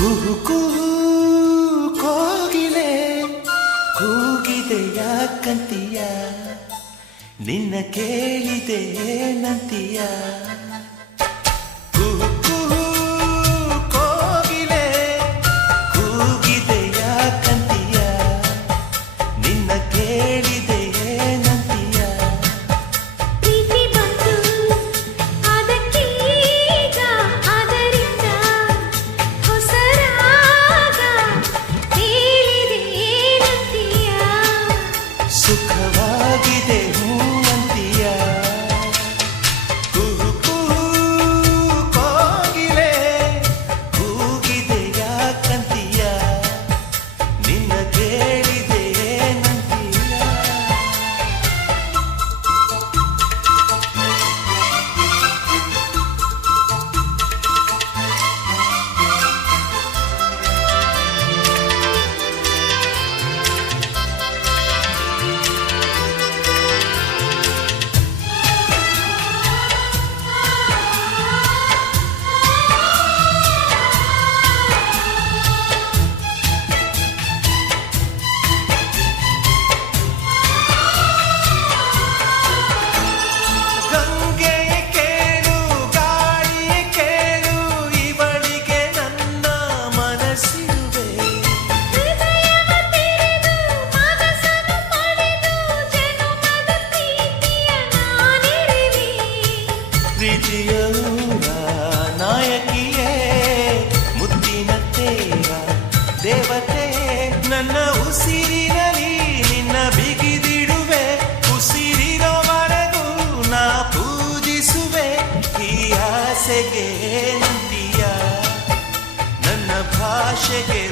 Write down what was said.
ಕುಹು ಕುಹು ಕೋಗಿಲೆ ಕೂಗಿದೆ ಯಾಕಂತೀಯ ನಿನ್ನ ಕೇಳಿದೆ ನಂತೀಯ ಕುಹು ಕುಹು ಕೋಗಿಲೆ ಕೂಗಿದೆ ಯಾಕಂತೀಯ ನಿನ್ನ ಕೇಳಿದೆ ನಂತೀಯ ಪ್ರೀತಿ ಬಂತು ಅದಕ್ಕೀಗ ಅದರಿಂದ ಹೊಸ ರಾಗ ಕೇಳಿದೆ ನಂತೀಯ ಸುಖವಾಗಿದೆ ಹೂವಂತೀಯ ಕುಹು ಕುಹು ಕೋಗಿಲೆ ಕೂಗಿದೆ ಯಾಕಂತೀಯ ನಿನ್ನ ಕೇಳಿದೆ ನಂತೀಯ ಗಂಗೆ ಕೇಳು ಗಾಳಿ ಕೇಳು ಇವಳಿಗೆ ನನ್ನ ಮನಸ್ಸಿರುವೆ ಹೃದಯವ ತೆರೆದು ಮನಸ್ಸನ್ನು ಪಡೆದು ಜನುಮದ ಪ್ರೀತಿಯ ನಾನಿರುವೆ ಪ್ರೀತಿಯ ನಾಯಕಿಯೇ ಮುದ್ದಿನ ತೇರ ದೇವತೆ ನನ್ನ ಉಸಿರಿನಲ್ಲಿ ನಿನ್ನ ಬಿಗಿದಿಡುವೆ ಉಸಿರಿರೋವರೆಗೂ ನಾ ಪೂಜಿಸುವೆ ಈ ಆಸೆಗೆ ನಂದಿಯ ನನ್ನ ಭಾಷೆಗೆ